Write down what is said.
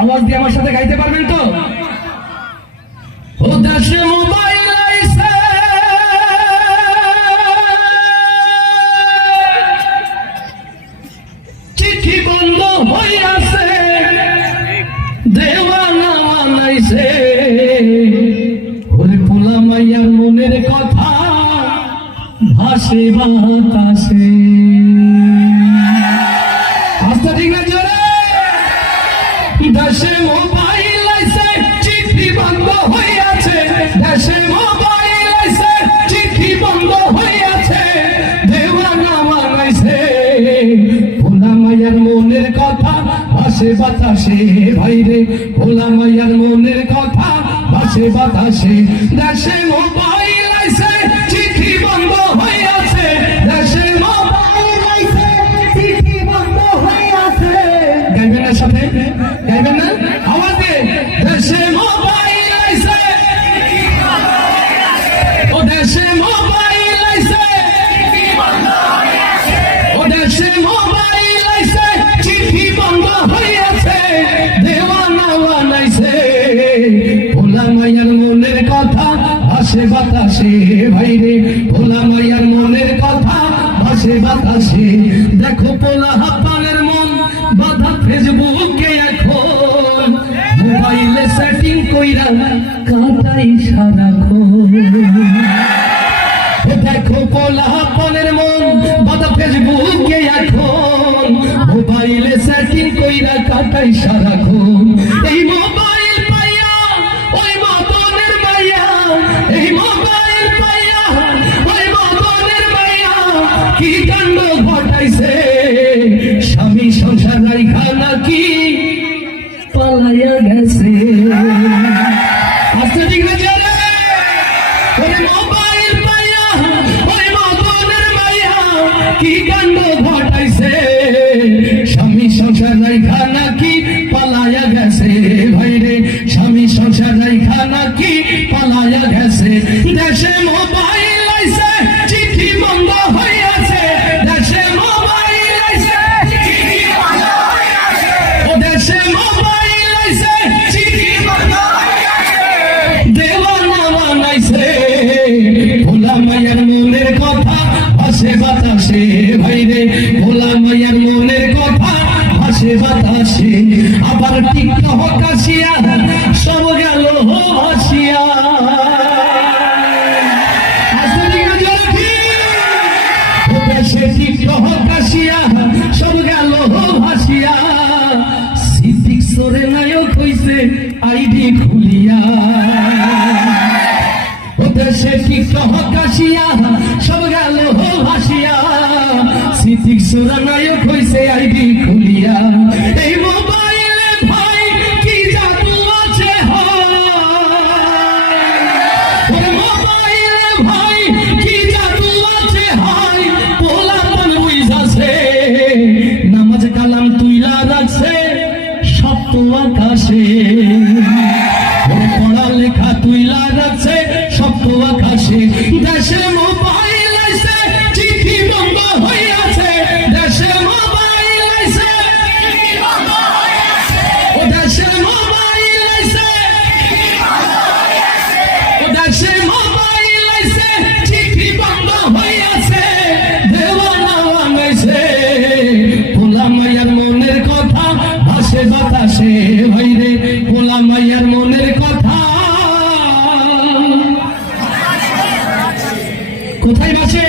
আওয়াজ দিয়ে আমার সাথে গাইতে পারবেন তো? ও দেশে মোবাইল আইছে, চিঠি বন্ধ হইয়াছে, দেওয়ানা মানাইছে, ওরে পোলা মাইয়ার মনের কথা ভাসে বাতাসে। আস্তে ঠিক না জোরে? দেশে মোবাইল আইছে, চিঠি বন্ধ হইয়াছে, দেশে মোবাইল আইছে, চিঠি বন্ধ হইয়াছে, দেওয়ানা মানাইছে, ভোলা মাইয়ার মনের কথা ভাসে বাতাসে। ভাইরে ভোলা মাইয়ার মনের কথা ভাসে বাতাসে। দেশে মোবাইল আইছে, চিঠি বন্ধ হইয়াছে, দেশে মোবাইল আইছে, চিঠি বন্ধ হইয়াছে। গাইবেন না সাথে? গাইবেন না? আওয়াজ দিয়ে দেশে মোবাইল আইছে, ও দেশে মোবাইল আইছে, ও দেশে মোবাইল আইছে, চিঠি বন্ধ হইয়াছে, দেওয়ানা বানাইছে, ভোলা মাইয়ার মনের কথা ভাসে বাতাসে। ভাইরে ভোলা মাইয়ার মনের কথা ভাসে বাতাসে। দেখো পোলা হাপ্পানের মন বাধা ফেসবুকে এখন, মোবাইলে সেটিং কইরা কাটাই সারাক্ষণ। দেখো পোলা হাপ্পানের মন বাধা ফেসবুকে এখন, মোবাইলে সেটিং কইরা কাটাই সারাক্ষণ। এই মোবাইল পাইয়া ওই মদনের মাইয়া, এই মোবাইল পাইয়া ওই মদনের মাইয়া কি কাণ্ড ঘটাইছে, স্বামী সংসার রাইখা নাকি পালাইয়া গেছে। আস্তে ঠিক না জোরে? ওই মোবাইল পাইয়া ওই মদনের মাইয়া কি কাণ্ড ঘটাইছে, স্বামী সংসার রাইখা নাকি পালাইয়া গেছে। ভাইরে স্বামী সংসার রাইখা নাকি পালাইয়া গেছে। দেশে মোবাইল আইছে, চিঠি বন্ধ হইয়াছে, দেশে মোবাইল আইছে, চিঠি বন্ধ হইয়াছে, ও দেশে মোবাইল আইছে, চিঠি বন্ধ হইয়াছে, দেওয়ানা বানাইছে, ভোলা মাইয়ার মনের কথা ভাসে বাতাসে। ভাইরে ভোলা মাইয়ার মনের কথা ভাসে বাতাসে। আবার টিকটক কাশিয়া সব গেল ভাসিয়া। দেশে টিকটক কাশিয়া সব গেল ভাসিয়া, সিদ্দিক সরে নায়ক হইছে আইডি খুলিয়া। দেশে টিকটক কাশিয়া সব গেল ভাসিয়া, সিদ্দিক সরে নায়ক হইছে আইডি খুলিয়া। এই মোবাইলে ভাই কি জাদু আছে হয়, মোবাইলে ভাই কি জাদু আছে হয়, পোলা পান বুঝাছে, নামাজ কালাম তুইলা রাখছে সপ্ত আকাশে, পড়ালেখা তুইলা রাখছে সপ্ত আকাশে। দেশে মোবাইল আইছে, চিঠি বন্ধ হইয়াছে, দেশে মোবাইল আইছে, চিঠি বন্ধ হইয়াছে, ও দেশে মোবাইল আইছে, চিঠি বন্ধ হইয়াছে, ও দেশে মোবাইল আইছে, চিঠি বন্ধ হইয়াছে, দেওয়ানা বানাইছে, ভোলা মাইয়ার মনের কথা ভাসে বাতাসে। ভাইরে ভোলা মাইয়ার মনের কথা কোথায় ভাসে?